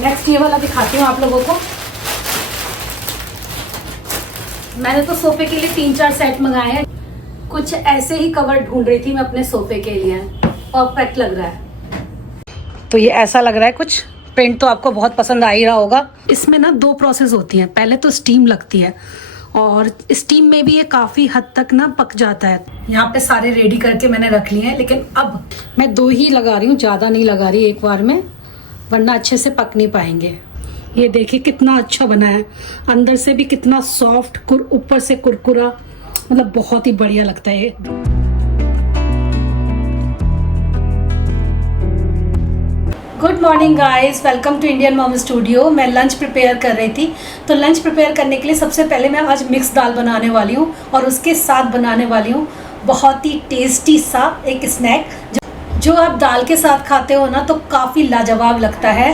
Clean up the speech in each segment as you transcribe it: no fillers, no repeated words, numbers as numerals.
Next ये वाला दिखाती हूँ आप लोगों को। मैंने तो सोफे के लिए 3-4 सेट मंगाए हैं। कुछ ऐसे ही कवर ढूंढ रही थी मैं अपने सोफे के लिए। परफेक्ट लग रहा है। तो ये ऐसा लग रहा है कुछ। प्रिंट तो आपको बहुत पसंद आ ही रहा होगा। इसमें ना 2 प्रोसेस होती हैं। पहले तो स्टीम लगती है और स्टीम में भी ये काफ़ी हद तक ना पक जाता है। यहाँ पे सारे रेडी करके मैंने रख लिए हैं, लेकिन अब मैं 2 ही लगा रही हूँ, ज़्यादा नहीं लगा रही एक बार में, वरना अच्छे से पक नहीं पाएंगे। ये देखिए कितना अच्छा बना है, अंदर से भी कितना सॉफ्ट, ऊपर से कुरकुरा, मतलब बहुत ही बढ़िया लगता है ये। Good morning guys, welcome to Indian mom studio. मैं लंच प्रिपेयर कर रही थी, तो लंच प्रिपेयर करने के लिए सबसे पहले मैं आज मिक्स दाल बनाने वाली हूँ और उसके साथ बनाने वाली हूँ बहुत ही टेस्टी सा एक स्नैक जो आप दाल के साथ खाते हो ना तो काफ़ी लाजवाब लगता है।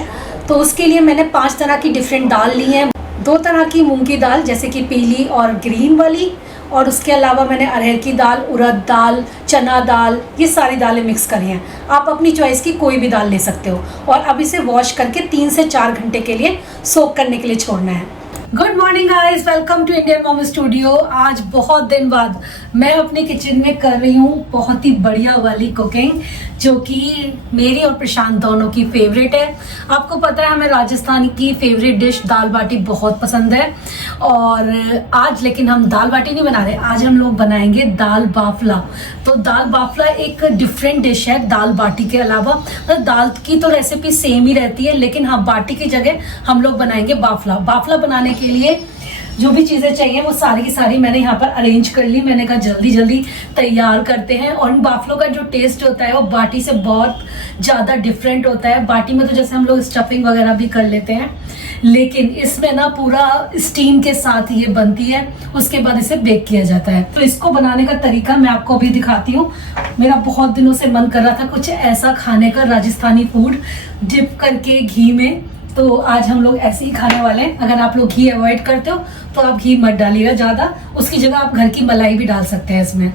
तो उसके लिए मैंने 5 तरह की डिफरेंट दाल ली हैं। 2 तरह की मूंग की दाल, जैसे कि पीली और ग्रीन वाली, और उसके अलावा मैंने अरहर की दाल, उड़द दाल, चना दाल, ये सारी दालें मिक्स करी हैं। आप अपनी चॉइस की कोई भी दाल ले सकते हो। और अब इसे वॉश करके 3 से 4 घंटे के लिए सोक करने के लिए छोड़ना है। Good morning guys, welcome to Indian mom studio. आज बहुत दिन बाद मैं अपने किचन में कर रही हूँ बहुत ही बढ़िया वाली कुकिंग, जो कि मेरी और प्रशांत दोनों की फेवरेट है। आपको पता है हमें राजस्थान की फेवरेट डिश दाल बाटी बहुत पसंद है। और आज लेकिन हम दाल बाटी नहीं बना रहे, आज हम लोग बनाएंगे दाल बाफला। तो दाल बाफला एक डिफरेंट डिश है दाल बाटी के अलावा। तो दाल की तो रेसिपी सेम ही रहती है, लेकिन हाँ, बाटी की जगह हम लोग बनाएंगे बाफला। बाफला बनाने के लिए जो भी चीजें चाहिए वो सारी की सारी मैंने यहाँ पर अरेंज कर ली। मैंने कहा जल्दी जल्दी तैयार करते हैं। और इन बाफलों का जो टेस्ट होता है वो बाटी से बहुत ज्यादा डिफरेंट होता है। बाटी में तो जैसे हम लोग स्टफिंग वगैरह भी कर लेते हैं, लेकिन इसमें ना पूरा स्टीम के साथ ये बनती है, उसके बाद इसे बेक किया जाता है। तो इसको बनाने का तरीका मैं आपको अभी दिखाती हूँ। मेरा बहुत दिनों से मन कर रहा था कुछ ऐसा खाने का, राजस्थानी फूड डिप करके घी में। तो आज हम लोग ऐसे ही खाने वाले हैं। अगर आप लोग घी अवॉइड करते हो तो आप घी मत डालिएगा ज़्यादा, उसकी जगह आप घर की मलाई भी डाल सकते हैं इसमें।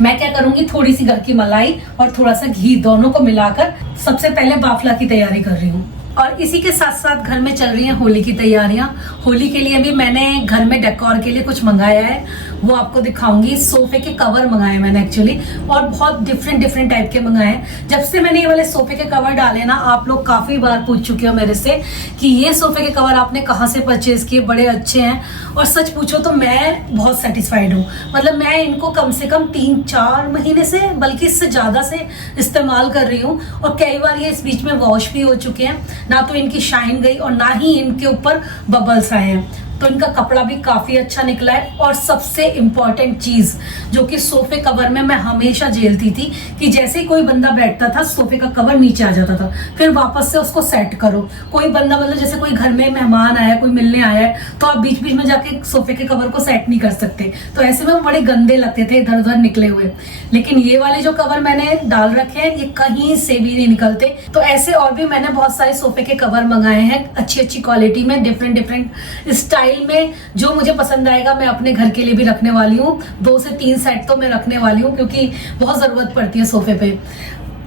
मैं क्या करूंगी, थोड़ी सी घर की मलाई और थोड़ा सा घी, दोनों को मिलाकर सबसे पहले बाफला की तैयारी कर रही हूँ। और इसी के साथ साथ घर में चल रही हैं होली की तैयारियां। होली के लिए भी मैंने घर में डेकोर के लिए कुछ मंगाया है, वो आपको दिखाऊंगी। सोफे के कवर मंगाए मैंने एक्चुअली, और बहुत डिफरेंट टाइप के मंगाए हैं। जब से मैंने ये वाले सोफे के कवर डाले ना, आप लोग काफी बार पूछ चुके हो मेरे से कि ये सोफे के कवर आपने कहाँ से परचेज किए, बड़े अच्छे हैं। और सच पूछो तो मैं बहुत सेटिस्फाइड हूँ। मतलब मैं इनको कम से कम 3-4 महीने से, बल्कि इससे ज्यादा से इस्तेमाल कर रही हूँ। और कई बार ये इस बीच में वॉश भी हो चुके हैं, ना तो इनकी शाइन गई और ना ही इनके ऊपर बबल्स आए हैं। तो इनका कपड़ा भी काफी अच्छा निकला है। और सबसे इम्पोर्टेंट चीज जो कि सोफे कवर में मैं हमेशा झेलती थी कि जैसे ही कोई बंदा बैठता था सोफे का कवर नीचे आ जाता था, फिर वापस से उसको सेट करो। कोई बंदा, मतलब जैसे कोई घर में मेहमान आया, कोई मिलने आया है, तो आप बीच बीच में जाके सोफे के कवर को सेट नहीं कर सकते। तो ऐसे में वो बड़े गंदे लगते थे, इधर उधर निकले हुए। लेकिन ये वाले जो कवर मैंने डाल रखे हैं ये कहीं से भी नहीं निकलते। तो ऐसे और भी मैंने बहुत सारे सोफे के कवर मंगाए हैं, अच्छी क्वालिटी में, डिफरेंट स्टाइल में। जो मुझे पसंद आएगा मैं अपने घर के लिए भी रखने वाली हूँ। 2 से 3 सेट तो मैं रखने वाली हूँ, क्योंकि बहुत जरूरत पड़ती है सोफे पे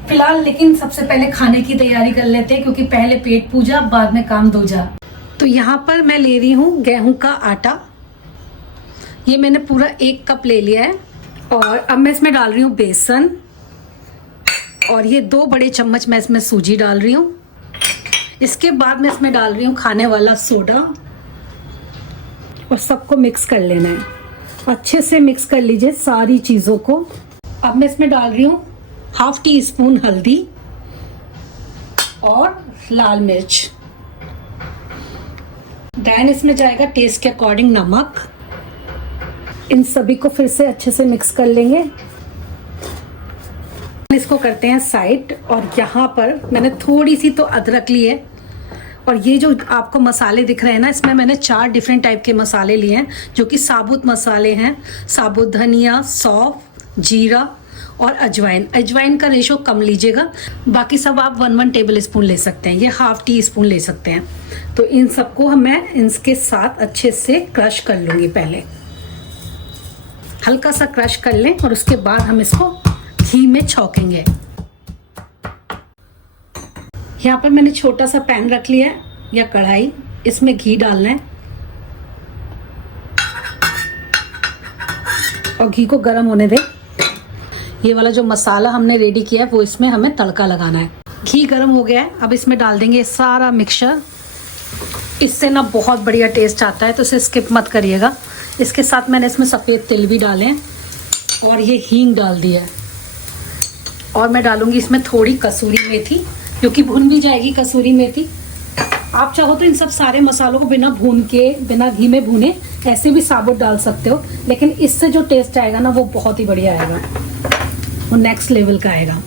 फिलहाल। लेकिन सबसे पहले खाने की तैयारी कर लेते हैं, क्योंकि पहले पेट पूजा बाद में काम दूजा। तो यहाँ पर मैं ले रही हूँ गेहूं का आटा। ये मैंने पूरा 1 कप ले लिया है। और अब मैं इसमें डाल रही हूँ बेसन, और ये 2 बड़े चम्मच मैं इसमें सूजी डाल रही हूँ। इसके बाद मैं इसमें डाल रही हूँ खाने वाला सोडा, और सबको मिक्स कर लेना है। अच्छे से मिक्स कर लीजिए सारी चीजों को। अब मैं इसमें डाल रही हूँ 1/2 टीस्पून हल्दी और लाल मिर्च। देन इसमें जाएगा टेस्ट के अकॉर्डिंग नमक। इन सभी को फिर से अच्छे से मिक्स कर लेंगे। इसको करते हैं साइड। और यहाँ पर मैंने थोड़ी सी तो अदरक ली है। और ये जो आपको मसाले दिख रहे हैं ना, इसमें मैंने 4 डिफरेंट टाइप के मसाले लिए हैं, जो कि साबुत मसाले हैं। साबुत धनिया, सौंफ, जीरा और अजवाइन। अजवाइन का रेशो कम लीजिएगा, बाकी सब आप 1 टेबल स्पून ले सकते हैं, ये 1/2 टीस्पून ले सकते हैं। तो इन सबको मैं इनके साथ अच्छे से क्रश कर लूँगी। पहले हल्का सा क्रश कर लें और उसके बाद हम इसको घी में छौंकेंगे। यहाँ पर मैंने छोटा सा पैन रख लिया है या कढ़ाई, इसमें घी डालना है और घी को गर्म होने दे। ये वाला जो मसाला हमने रेडी किया है वो इसमें हमें तड़का लगाना है। घी गर्म हो गया है, अब इसमें डाल देंगे सारा मिक्सचर। इससे ना बहुत बढ़िया टेस्ट आता है, तो इसे स्किप मत करिएगा। इसके साथ मैंने इसमें सफ़ेद तिल भी डाले हैं और ये हींग डाल दिया है। और मैं डालूंगी इसमें थोड़ी कसूरी मेथी, क्योंकि भुन भी जाएगी कसूरी मेथी। आप चाहो तो इन सब सारे मसालों को बिना भून के, बिना घी में भूने ऐसे भी साबुत डाल सकते हो, लेकिन इससे जो टेस्ट आएगा ना वो बहुत ही बढ़िया आएगा, वो नेक्स्ट लेवल का आएगा।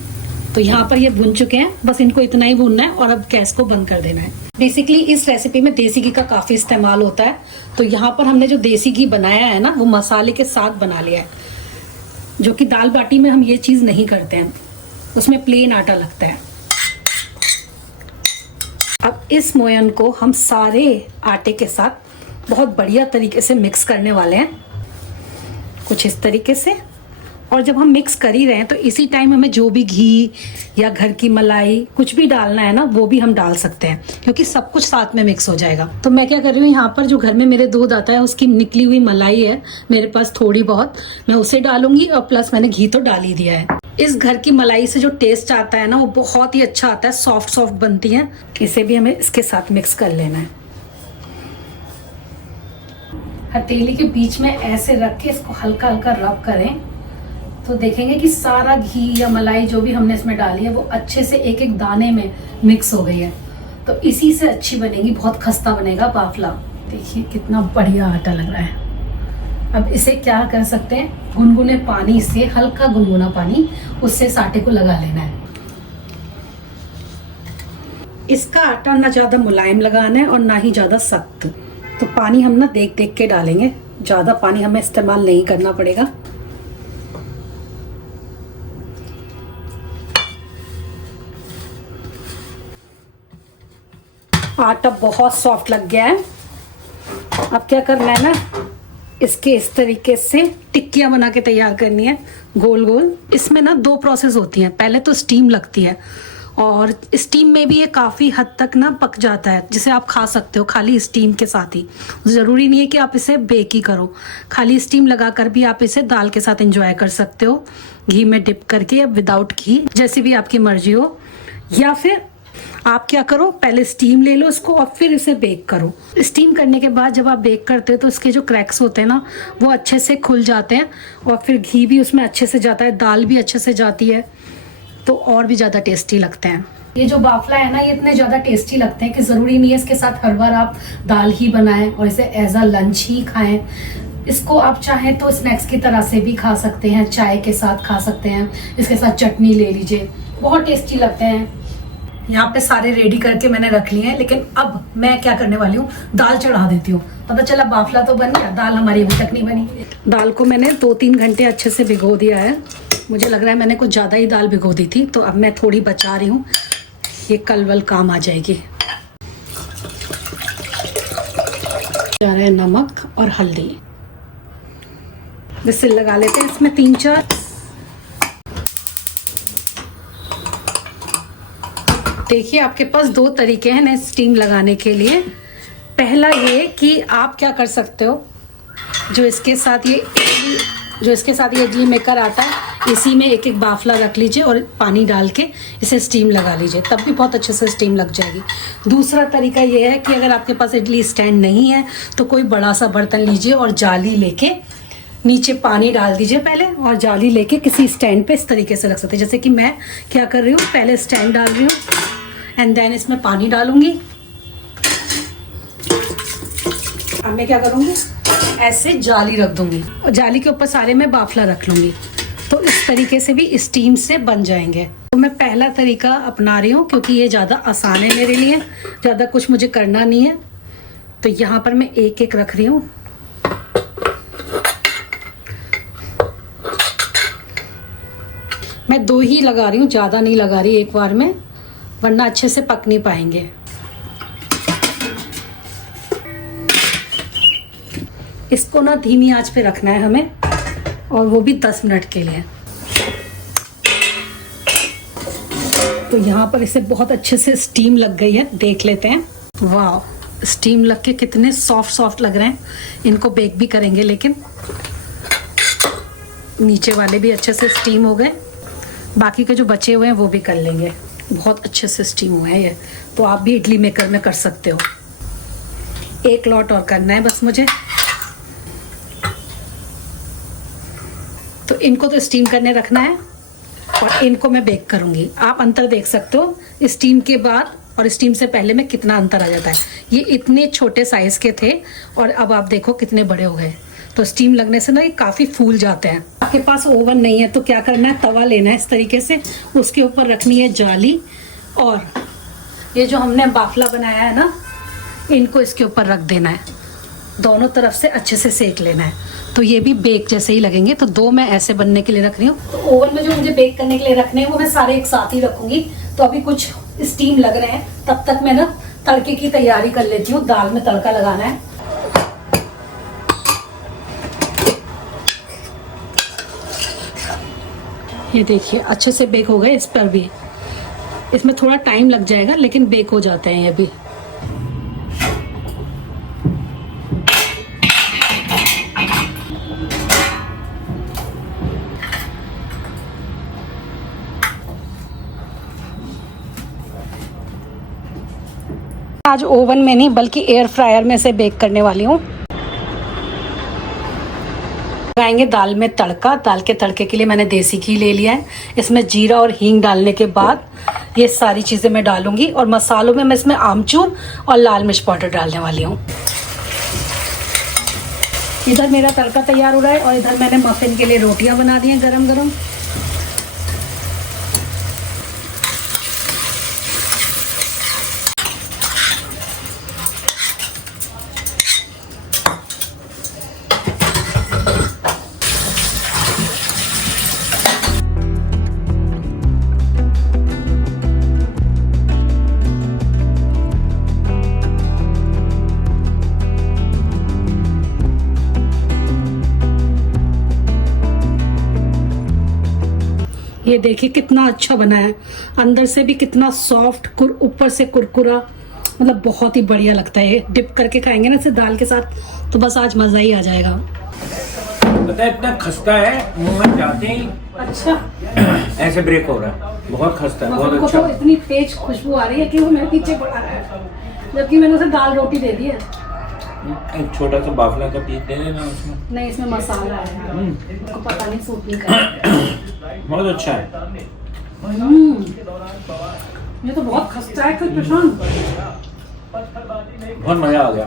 तो यहाँ पर ये भुन चुके हैं, बस इनको इतना ही भूनना है और अब गैस को बंद कर देना है। बेसिकली इस रेसिपी में देसी घी का काफ़ी इस्तेमाल होता है, तो यहाँ पर हमने जो देसी घी बनाया है ना वो मसाले के साथ बना लिया है, जो कि दाल बाटी में हम ये चीज़ नहीं करते हैं, उसमें प्लेन आटा लगता है। अब इस मोयन को हम सारे आटे के साथ बहुत बढ़िया तरीके से मिक्स करने वाले हैं, कुछ इस तरीके से। और जब हम मिक्स कर ही रहे हैं तो इसी टाइम हमें जो भी घी या घर की मलाई कुछ भी डालना है ना वो भी हम डाल सकते हैं, क्योंकि सब कुछ साथ में मिक्स हो जाएगा। तो मैं क्या कर रही हूँ, यहाँ पर जो घर में मेरे दूध आता है उसकी निकली हुई मलाई है मेरे पास थोड़ी बहुत, मैं उसे डालूंगी और प्लस मैंने घी तो डाल ही दिया है। इस घर की मलाई से जो टेस्ट आता है ना वो बहुत ही अच्छा आता है, सॉफ्ट सॉफ्ट बनती है। इसे भी हमें इसके साथ मिक्स कर लेना है। हथेली के बीच में ऐसे रख के इसको हल्का हल्का रब करें तो देखेंगे कि सारा घी या मलाई जो भी हमने इसमें डाली है वो अच्छे से एक एक दाने में मिक्स हो गई है। तो इसी से अच्छी बनेगी, बहुत खस्ता बनेगा बाफला। देखिए कितना बढ़िया आटा लग रहा है। अब इसे क्या कर सकते हैं, गुनगुने पानी से, हल्का गुनगुना पानी, उससे इस आटे को लगा लेना है। इसका आटा ना ज्यादा मुलायम लगाना है और ना ही ज्यादा सख्त। तो पानी हम ना देख देख के डालेंगे, ज्यादा पानी हमें इस्तेमाल नहीं करना पड़ेगा। आटा बहुत सॉफ्ट लग गया है। अब क्या करना है ना, इसके इस तरीके से टिक्कियाँ बना के तैयार करनी है, गोल गोल। इसमें ना 2 प्रोसेस होती हैं, पहले तो स्टीम लगती है और स्टीम में भी ये काफ़ी हद तक ना पक जाता है, जिसे आप खा सकते हो खाली स्टीम के साथ ही। ज़रूरी नहीं है कि आप इसे बेक ही करो, खाली स्टीम लगा कर भी आप इसे दाल के साथ एंजॉय कर सकते हो, घी में डिप करके या विदाउट घी, जैसी भी आपकी मर्जी हो। या फिर आप क्या करो, पहले स्टीम ले लो इसको और फिर इसे बेक करो। स्टीम करने के बाद जब आप बेक करते हो तो इसके जो क्रैक्स होते हैं ना वो अच्छे से खुल जाते हैं और फिर घी भी उसमें अच्छे से जाता है, दाल भी अच्छे से जाती है, तो और भी ज़्यादा टेस्टी लगते हैं। ये जो बाफला है ना ये इतने ज़्यादा टेस्टी लगते हैं कि ज़रूरी नहीं है इसके साथ हर बार आप दाल ही बनाएं और इसे एज अ लंच ही खाएं। इसको आप चाहें तो स्नैक्स की तरह से भी खा सकते हैं, चाय के साथ खा सकते हैं, इसके साथ चटनी ले लीजिए, बहुत टेस्टी लगते हैं। यहाँ पे सारे रेडी करके मैंने रख लिए हैं, लेकिन अब मैं क्या करने वाली हूँ, दाल चढ़ा देती हूँ। पता चला बाफला तो बन गया, दाल हमारी अभी तक नहीं बनी। दाल को मैंने 2-3 घंटे अच्छे से भिगो दिया है। मुझे लग रहा है मैंने कुछ ज़्यादा ही दाल भिगो दी थी, तो अब मैं थोड़ी बचा रही हूँ, ये कल वल काम आ जाएगी। जा रहा है नमक और हल्दी, विसिल लगा लेते हैं इसमें 3-4। देखिए आपके पास 2 तरीके हैं ना स्टीम लगाने के लिए। पहला ये कि आप क्या कर सकते हो, जो इसके साथ ये इडली मेकर आता है, इसी में एक एक बाफला रख लीजिए और पानी डाल के इसे स्टीम लगा लीजिए, तब भी बहुत अच्छे से स्टीम लग जाएगी। दूसरा तरीका ये है कि अगर आपके पास इडली स्टैंड नहीं है तो कोई बड़ा सा बर्तन लीजिए और जाली लेके नीचे पानी डाल दीजिए पहले, और जाली लेके किसी स्टैंड पे इस तरीके से रख सकते हैं। जैसे कि मैं क्या कर रही हूँ, पहले स्टैंड डाल रही हूँ एंड देन इसमें पानी डालूंगी। अब मैं क्या करूँगी, ऐसे जाली रख दूंगी और जाली के ऊपर सारे में बाफला रख लूंगी, तो इस तरीके से भी स्टीम से बन जाएंगे। तो मैं पहला तरीका अपना रही हूँ क्योंकि ये ज़्यादा आसान है मेरे लिए, ज़्यादा कुछ मुझे करना नहीं है। तो यहाँ पर मैं एक एक रख रही हूँ। मैं 2 ही लगा रही हूँ, ज़्यादा नहीं लगा रही एक बार में, वरना अच्छे से पक नहीं पाएंगे। इसको ना धीमी आंच पे रखना है हमें, और वो भी 10 मिनट के लिए। तो यहाँ पर इसे बहुत अच्छे से स्टीम लग गई है, देख लेते हैं। वाह, स्टीम लग के कितने सॉफ्ट सॉफ्ट लग रहे हैं। इनको बेक भी करेंगे, लेकिन नीचे वाले भी अच्छे से स्टीम हो गए। बाकी के जो बचे हुए हैं वो भी कर लेंगे। बहुत अच्छे से स्टीम हुए हैं ये, तो आप भी इडली मेकर में कर सकते हो। एक लॉट और करना है बस मुझे। तो इनको तो स्टीम करने रखना है और इनको मैं बेक करूंगी। आप अंतर देख सकते हो स्टीम के बाद और स्टीम से पहले में कितना अंतर आ जाता है। ये इतने छोटे साइज के थे और अब आप देखो कितने बड़े हो गए। तो स्टीम लगने से ना ये काफ़ी फूल जाते हैं। आपके पास ओवन नहीं है तो क्या करना है, तवा लेना है इस तरीके से, उसके ऊपर रखनी है जाली और ये जो हमने बाफला बनाया है ना, इनको इसके ऊपर रख देना है। दोनों तरफ से अच्छे से सेक लेना है, तो ये भी बेक जैसे ही लगेंगे। तो दो मैं ऐसे बनने के लिए रख रही हूँ। तो ओवन में जो मुझे बेक करने के लिए रखने हैं वो मैं सारे एक साथ ही रखूंगी। तो अभी कुछ स्टीम लग रहे हैं, तब तक मैं ना तड़के की तैयारी कर लेती हूँ। दाल में तड़का लगाना है। ये देखिए अच्छे से बेक हो गए। इस पर भी, इसमें थोड़ा टाइम लग जाएगा लेकिन बेक हो जाते हैं ये भी। आज ओवन में नहीं बल्कि एयर फ्रायर में से बेक करने वाली हूँ। लगाएंगे दाल में तड़का। दाल के तड़के के लिए मैंने देसी घी ले लिया है। इसमें जीरा और हींग डालने के बाद ये सारी चीज़ें मैं डालूंगी और मसालों में मैं इसमें आमचूर और लाल मिर्च पाउडर डालने वाली हूँ। इधर मेरा तड़का तैयार हो रहा है और इधर मैंने मफिन के लिए रोटियां बना दी हैं गरम गरम। ये देखिए कितना अच्छा बना है, अंदर से भी कितना सॉफ्ट, ऊपर से कुरकुरा, मतलब बहुत ही बढ़िया लगता है। ये डिप करके खाएंगे ना इसे दाल के साथ तो बस आज मजा ही आ जाएगा। पता है इतना खस्ता है, मुंह में जाते ही अच्छा ऐसे ब्रेक हो रहा है। बहुत खस्ता है, बहुत अच्छा। तो इतनी तेज खुशबू आ रही है कि वो मेरे पीछे पड़ा है, जबकि मैंने उसे दाल रोटी दे दी है। एक छोटा सा बाफला का पीस दे देना उसमें। नहीं, इसमें मसाला है, उनको पता नहीं सूट नहीं कर। बहुत अच्छा है। ये तो बहुत खस्ता है कुछ प्रशांत। बहुत मजा आ गया,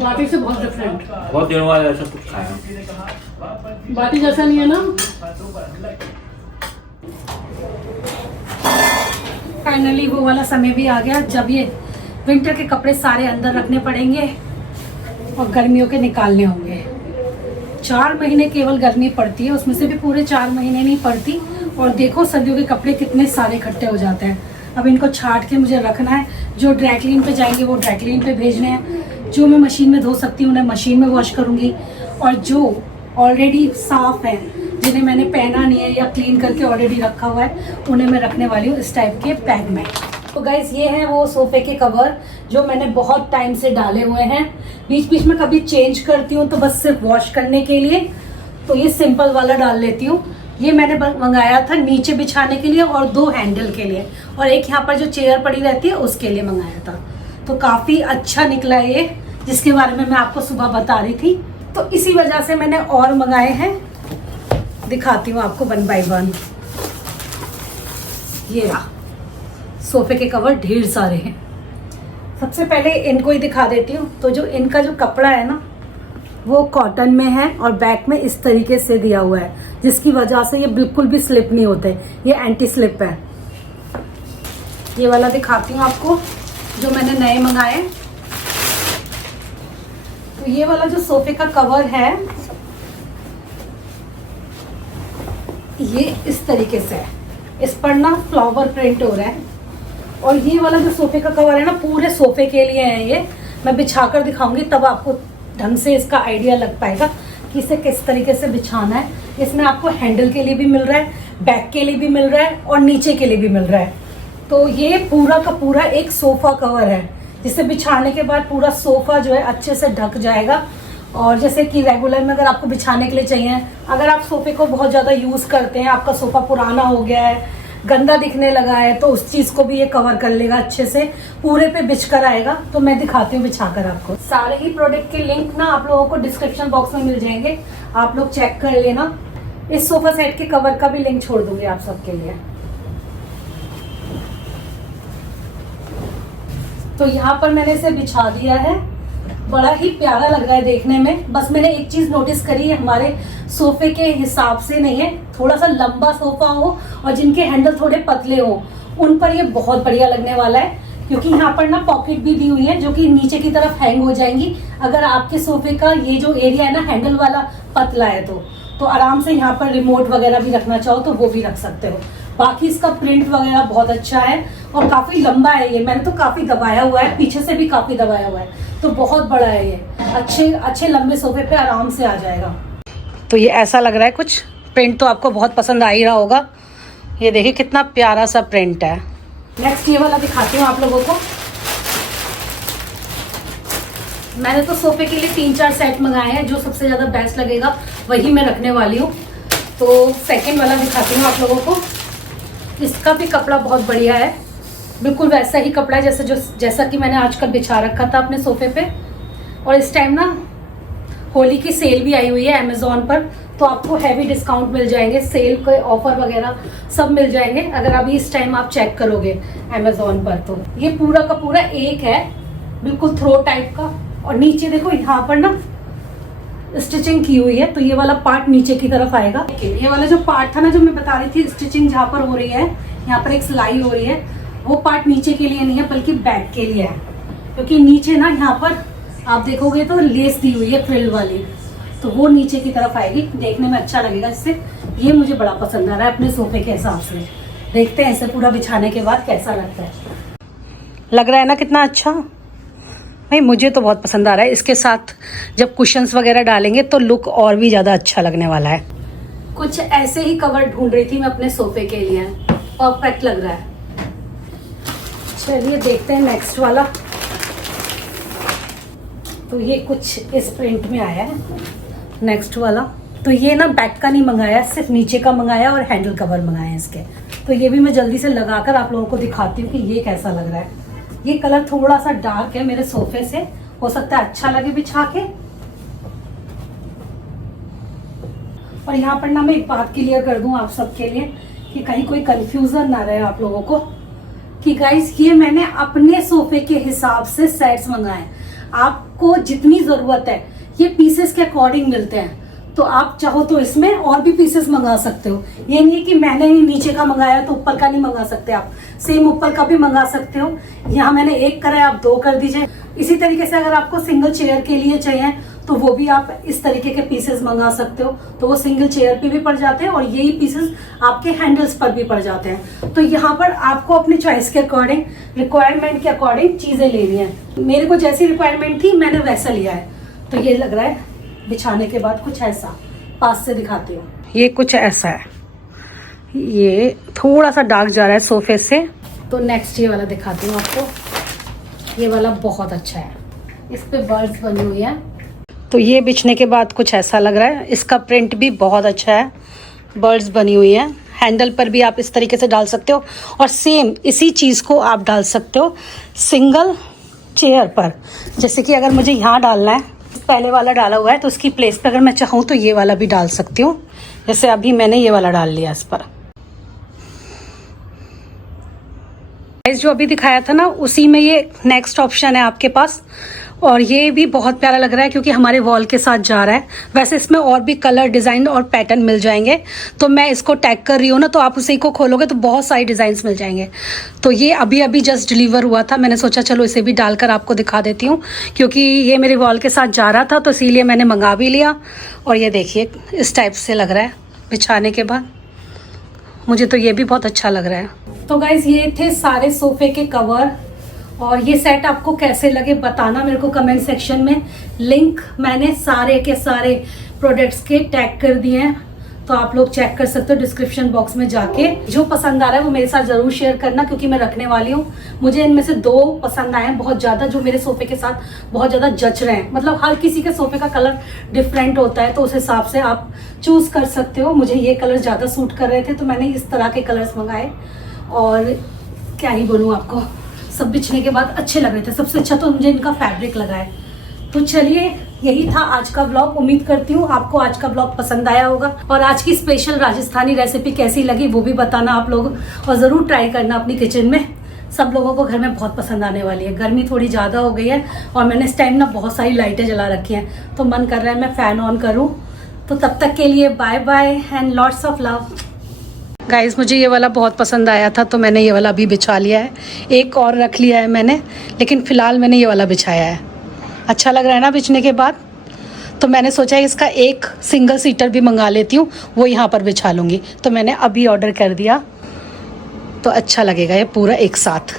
बाटी से बहुत डिफरेंट। बहुत दिनों बाद ऐसा कुछ खाया। बाटी जैसा नहीं है ना। फाइनली वो वाला समय भी आ गया जब ये विंटर के कपड़े सारे अंदर रखने पड़ेंगे और गर्मियों के निकालने होंगे। 4 महीने केवल गर्मी पड़ती है, उसमें से भी पूरे 4 महीने नहीं पड़ती। और देखो सर्दियों के कपड़े कितने सारे इकट्ठे हो जाते हैं। अब इनको छाट के मुझे रखना है। जो ड्राई क्लीन पे जाएंगे वो ड्राई क्लीन पे भेजने हैं। जो मैं मशीन में धो सकती हूँ उन्हें मशीन में वॉश करूँगी, और जो ऑलरेडी साफ़ है, जिन्हें मैंने पहना नहीं है या क्लीन करके ऑलरेडी रखा हुआ है, उन्हें मैं रखने वाली हूँ इस टाइप के बैग में। तो गाइस ये हैं वो सोफ़े के कवर जो मैंने बहुत टाइम से डाले हुए हैं। बीच बीच में कभी चेंज करती हूँ तो बस सिर्फ वॉश करने के लिए, तो ये सिंपल वाला डाल लेती हूँ। ये मैंने मंगाया था नीचे बिछाने के लिए और 2 हैंडल के लिए, और एक यहाँ पर जो चेयर पड़ी रहती है उसके लिए मंगाया था। तो काफ़ी अच्छा निकला ये, जिसके बारे में मैं आपको सुबह बता रही थी। तो इसी वजह से मैंने और मंगाए हैं, दिखाती हूँ आपको 1 बाय 1। ये रहा सोफे के कवर, ढेर सारे हैं। सबसे पहले इनको ही दिखा देती हूँ। तो जो इनका जो कपड़ा है ना वो कॉटन में है और बैक में इस तरीके से दिया हुआ है, जिसकी वजह से ये बिल्कुल भी स्लिप नहीं होते। ये एंटी स्लिप है। ये वाला दिखाती हूँ आपको जो मैंने नए मंगाए। तो ये वाला जो सोफे का कवर है ये इस तरीके से है, इस पर ना फ्लावर प्रिंट हो रहा है। और ये वाला जो सोफे का कवर है ना पूरे सोफे के लिए है। ये मैं बिछाकर दिखाऊंगी तब आपको ढंग से इसका आइडिया लग पाएगा कि इसे किस तरीके से बिछाना है। इसमें आपको हैंडल के लिए भी मिल रहा है, बैक के लिए भी मिल रहा है और नीचे के लिए भी मिल रहा है। तो ये पूरा का पूरा एक सोफा कवर है। जिससे बिछाने के बाद पूरा सोफा जो है अच्छे से ढक जाएगा। और जैसे कि रेगुलर में अगर आपको बिछाने के लिए चाहिए, अगर आप सोफे को बहुत ज़्यादा यूज़ करते हैं, आपका सोफा पुराना हो गया है, गंदा दिखने लगा है, तो उस चीज़ को भी ये कवर कर लेगा अच्छे से, पूरे पे बिछ कर आएगा। तो मैं दिखाती हूँ बिछाकर आपको। सारे ही प्रोडक्ट के लिंक ना आप लोगों को डिस्क्रिप्शन बॉक्स में मिल जाएंगे, आप लोग चेक कर लेना। इस सोफा सेट के कवर का भी लिंक छोड़ दूंगी आप सबके लिए। तो यहाँ पर मैंने इसे बिछा दिया है, बड़ा ही प्यारा लग रहा है देखने में। बस मैंने एक चीज नोटिस करी है, हमारे सोफे के हिसाब से नहीं है, थोड़ा सा लंबा सोफा हो और जिनके हैंडल थोड़े पतले हो, उन पर ये बहुत बढ़िया लगने वाला है। क्योंकि यहाँ पर ना पॉकेट भी दी हुई है जो कि नीचे की तरफ हैंग हो जाएंगी। अगर आपके सोफे का ये जो एरिया है ना हैंडल वाला पतला है तो आराम से यहाँ पर रिमोट वगैरह भी रखना चाहो तो वो भी रख सकते हो। बाकी इसका प्रिंट वगैरह बहुत अच्छा है और काफी लंबा है ये, मैंने तो काफी दबाया हुआ है, पीछे से भी काफी दबाया हुआ है, तो बहुत बड़ा है ये। अच्छे लंबे सोफे पे आराम से आ जाएगा। तो ये ऐसा लग रहा है कुछ। प्रिंट तो आपको बहुत पसंद आ ही रहा होगा। ये देखिए कितना प्यारा सा प्रिंट है। नेक्स्ट ये वाला दिखाती हूँ आप लोगों को। मैंने तो सोफे के लिए 3-4 सेट मंगाए हैं, जो सबसे ज्यादा बेस्ट लगेगा वही मैं रखने वाली हूँ। तो सेकंड वाला दिखाती हूँ आप लोगों को। इसका भी कपड़ा बहुत बढ़िया है, बिल्कुल वैसा ही कपड़ा है जैसा कि मैंने आजकल बिछा रखा था अपने सोफे पे। और इस टाइम ना होली की सेल भी आई हुई है अमेजोन पर, तो आपको हैवी डिस्काउंट मिल जाएंगे, सेल के ऑफर वगैरह सब मिल जाएंगे अगर अभी इस टाइम आप चेक करोगे अमेजोन पर। तो ये पूरा का पूरा एक है, बिल्कुल थ्रो टाइप का। और नीचे देखो यहाँ पर ना स्टिचिंग की हुई है, तो ये वाला पार्ट नीचे की तरफ आएगा। ये वाला जो पार्ट था ना जो मैं बता रही थी, स्टिचिंग जहाँ पर हो रही है, यहाँ पर एक सिलाई हो रही है, वो पार्ट नीचे के लिए नहीं है बल्कि बैक के लिए है। क्योंकि नीचे ना यहाँ पर आप देखोगे तो लेस दी हुई है फ्रिल वाली, तो वो नीचे की तरफ आएगी, देखने में अच्छा लगेगा इससे। ये मुझे बड़ा पसंद आ रहा है अपने सोफे के हिसाब से। देखते हैं इसे पूरा बिछाने के बाद कैसा लगता है। लग रहा है ना कितना अच्छा भाई, मुझे तो बहुत पसंद आ रहा है। इसके साथ जब कुशन्स वगैरह डालेंगे तो लुक और भी ज़्यादा अच्छा लगने वाला है। कुछ ऐसे ही कवर ढूंढ रही थी मैं अपने सोफे के लिए, परफेक्ट लग रहा है। चलिए देखते हैं नेक्स्ट वाला। तो ये कुछ इस प्रिंट में आया है नेक्स्ट वाला। तो ये ना बैक का नहीं मंगाया, सिर्फ नीचे का मंगाया और हैंडल कवर मंगाए इसके। तो ये भी मैं जल्दी से लगाकर आप लोगों को दिखाती हूँ कि ये कैसा लग रहा है। ये कलर थोड़ा सा डार्क है मेरे सोफे से, हो सकता है अच्छा लगे बिछा के। और यहाँ पर ना मैं एक बात क्लियर कर दूं आप सबके लिए कि कहीं कोई कंफ्यूजन ना रहे आप लोगों को कि गाइस ये मैंने अपने सोफे के हिसाब से सेट्स मंगाए। आपको जितनी जरूरत है ये पीसेस के अकॉर्डिंग मिलते हैं, तो आप चाहो तो इसमें और भी पीसेस मंगा सकते हो। ये नहीं है कि मैंने ही नीचे का मंगाया तो ऊपर का नहीं मंगा सकते, आप सेम ऊपर का भी मंगा सकते हो। यहाँ मैंने एक करा है, आप 2 कर दीजिए। इसी तरीके से अगर आपको सिंगल चेयर के लिए चाहिए तो वो भी आप इस तरीके के पीसेस मंगा सकते हो, तो वो सिंगल चेयर पे भी पड़ जाते हैं और यही पीसेस आपके हैंडल्स पर भी पड़ जाते हैं। तो यहाँ पर आपको अपनी चॉइस के अकॉर्डिंग, रिक्वायरमेंट के अकॉर्डिंग चीजें लेनी है। मेरे को जैसी रिक्वायरमेंट थी मैंने वैसा लिया है। तो ये लग रहा है बिछाने के बाद कुछ ऐसा, पास से दिखाती हूँ। ये कुछ ऐसा है, ये थोड़ा सा डार्क जा रहा है सोफे से। तो नेक्स्ट ये वाला दिखाती हूँ आपको। ये वाला बहुत अच्छा है, इस पे बर्ड्स बनी हुई है। तो ये बिछने के बाद कुछ ऐसा लग रहा है। इसका प्रिंट भी बहुत अच्छा है, बर्ड्स बनी हुई है। हैंडल पर भी आप इस तरीके से डाल सकते हो और सेम इसी चीज़ को आप डाल सकते हो सिंगल चेयर पर। जैसे कि अगर मुझे यहाँ डालना है, पहले वाला डाला हुआ है तो उसकी प्लेस पे अगर मैं चाहूँ तो ये वाला भी डाल सकती हूँ। जैसे अभी मैंने ये वाला डाल लिया इस पर। जो अभी दिखाया था ना उसी में ये नेक्स्ट ऑप्शन है आपके पास, और ये भी बहुत प्यारा लग रहा है क्योंकि हमारे वॉल के साथ जा रहा है। वैसे इसमें और भी कलर, डिजाइन और पैटर्न मिल जाएंगे। तो मैं इसको टैग कर रही हूँ ना, तो आप उसी को खोलोगे तो बहुत सारी डिजाइन्स मिल जाएंगे। तो ये अभी अभी जस्ट डिलीवर हुआ था, मैंने सोचा चलो इसे भी डालकर आपको दिखा देती हूँ क्योंकि ये मेरे वॉल के साथ जा रहा था, तो इसीलिए मैंने मंगा भी लिया। और ये देखिए इस टाइप से लग रहा है बिछाने के बाद, मुझे तो ये भी बहुत अच्छा लग रहा है। तो गाइज ये थे सारे सोफे के कवर, और ये सेट आपको कैसे लगे बताना मेरे को कमेंट सेक्शन में। लिंक मैंने सारे के सारे प्रोडक्ट्स के टैग कर दिए हैं, तो आप लोग चेक कर सकते हो डिस्क्रिप्शन बॉक्स में जाके। जो पसंद आ रहा है वो मेरे साथ जरूर शेयर करना, क्योंकि मैं रखने वाली हूँ। मुझे इनमें से 2 पसंद आए हैं बहुत ज़्यादा, जो मेरे सोफे के साथ बहुत ज़्यादा जच रहे हैं। मतलब हर किसी के सोफे का कलर डिफरेंट होता है, तो उस हिसाब से आप चूज़ कर सकते हो। मुझे ये कलर ज़्यादा सूट कर रहे थे तो मैंने इस तरह के कलर्स मंगाए, और क्या ही बोलूँ आपको, सब बिछने के बाद अच्छे लग रहे थे। सबसे अच्छा तो मुझे इनका फैब्रिक लगा है। तो चलिए, यही था आज का ब्लॉग। उम्मीद करती हूँ आपको आज का ब्लॉग पसंद आया होगा, और आज की स्पेशल राजस्थानी रेसिपी कैसी लगी वो भी बताना आप लोग, और ज़रूर ट्राई करना अपनी किचन में। सब लोगों को घर में बहुत पसंद आने वाली है। गर्मी थोड़ी ज़्यादा हो गई है और मैंने इस टाइम ना बहुत सारी लाइटें जला रखी हैं, तो मन कर रहा है मैं फ़ैन ऑन करूँ। तो तब तक के लिए bye bye and lots of love. Guys, मुझे ये वाला बहुत पसंद आया था तो मैंने ये वाला भी बिछा लिया है। एक और रख लिया है मैंने, लेकिन फ़िलहाल मैंने ये वाला बिछाया है। अच्छा लग रहा है ना बिछने के बाद? तो मैंने सोचा इसका एक सिंगल सीटर भी मंगा लेती हूँ, वो यहाँ पर बिछा लूँगी। तो मैंने अभी ऑर्डर कर दिया, तो अच्छा लगेगा ये पूरा एक साथ।